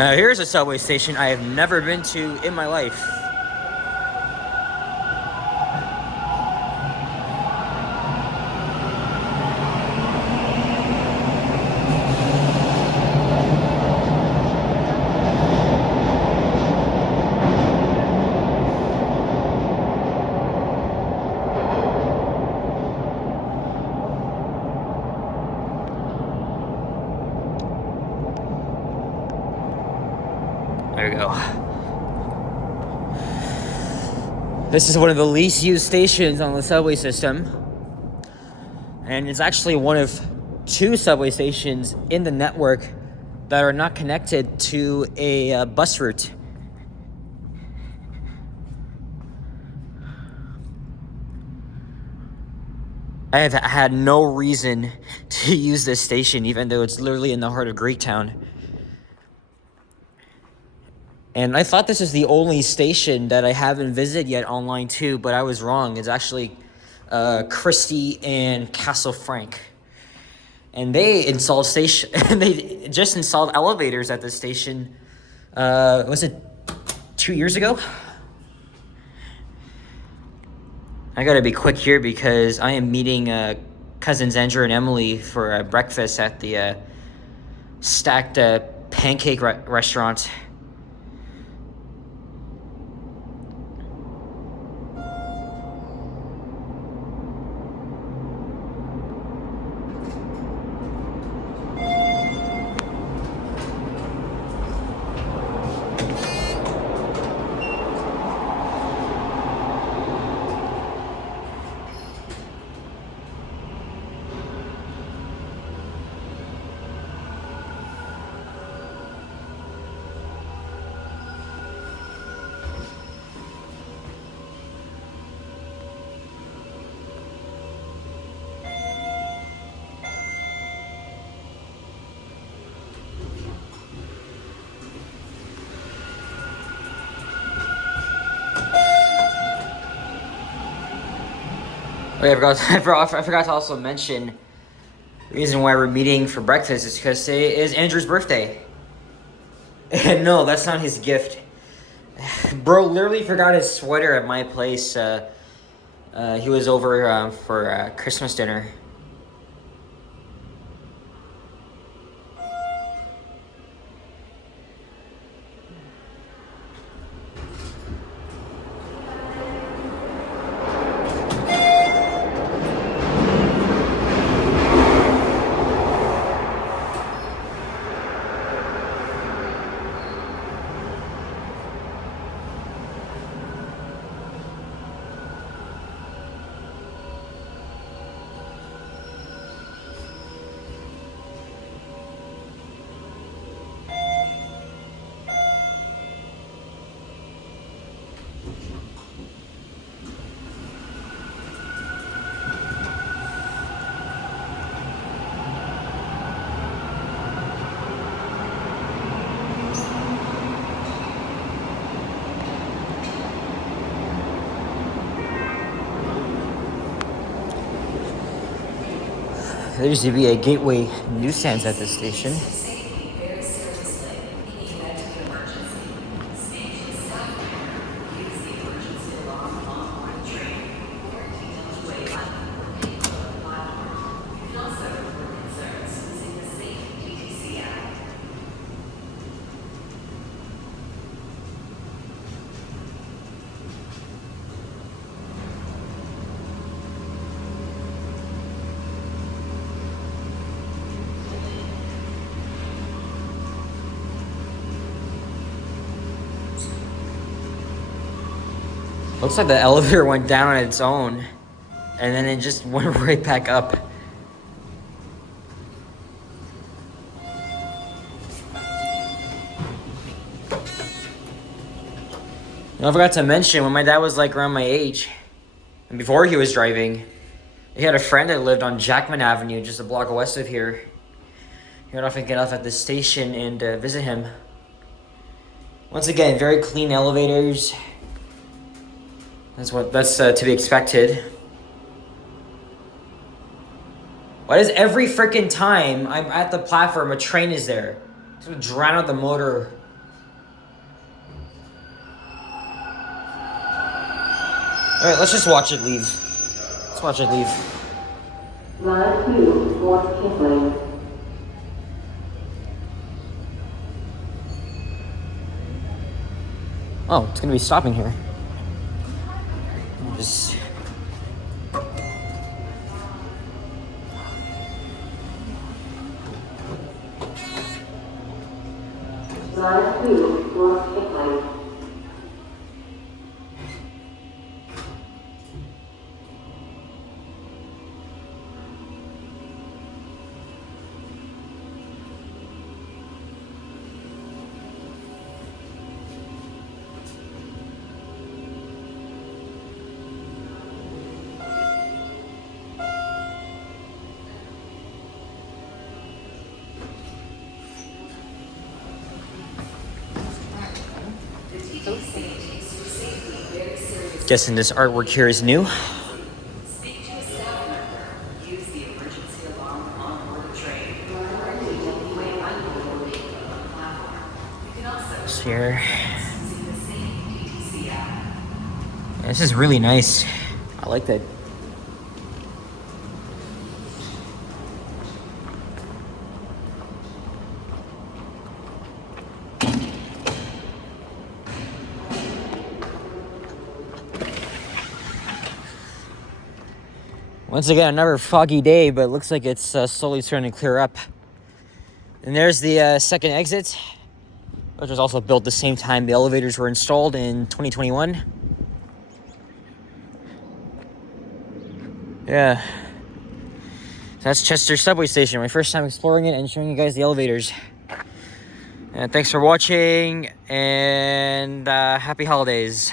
Now here's a subway station I have never been to in my life. There we go. This is one of the least used stations on the subway system. And it's actually one of two subway stations in the network that are not connected to a bus route. I have had no reason to use this station, even though it's literally in the heart of Greektown. And I thought this is the only station that I haven't visited yet online too, but I was wrong. It's actually Christie and Castle Frank. And they installed they just installed elevators at this station. Was it 2 years ago? I gotta be quick here because I am meeting cousins Andrew and Emily for breakfast at the Stacked Pancake restaurant. Oh yeah, I forgot to also mention the reason why we're meeting for breakfast is because today is Andrew's birthday. And no, that's not his gift. Bro literally forgot his sweater at my place. He was over for Christmas dinner. There used to be a Gateway newsstands at this station. Looks like the elevator went down on its own, and then it just went right back up. And I forgot to mention, when my dad was like around my age, and before he was driving, he had a friend that lived on Jackman Avenue, just a block west of here. He would often get off at this station and visit him. Once again, very clean elevators. That's to be expected. Why does every freaking time I'm at the platform, a train is there? It's gonna drown out the motor Alright, let's just watch it leave. Let's watch it leave. Line 2, North Kipling. Oh, it's gonna be stopping here. Just... Line 2, North Kipling. Guessing this artwork here is new. Speak to a staff member. Use the emergency alarm on board the train. You can also Here. see the same TTC app. This is really nice. I like that. Once again, another foggy day, but it looks like it's slowly starting to clear up. And there's the second exit, which was also built the same time the elevators were installed in 2021. Yeah. So that's Chester subway station. My first time exploring it and showing you guys the elevators. And thanks for watching, and happy holidays.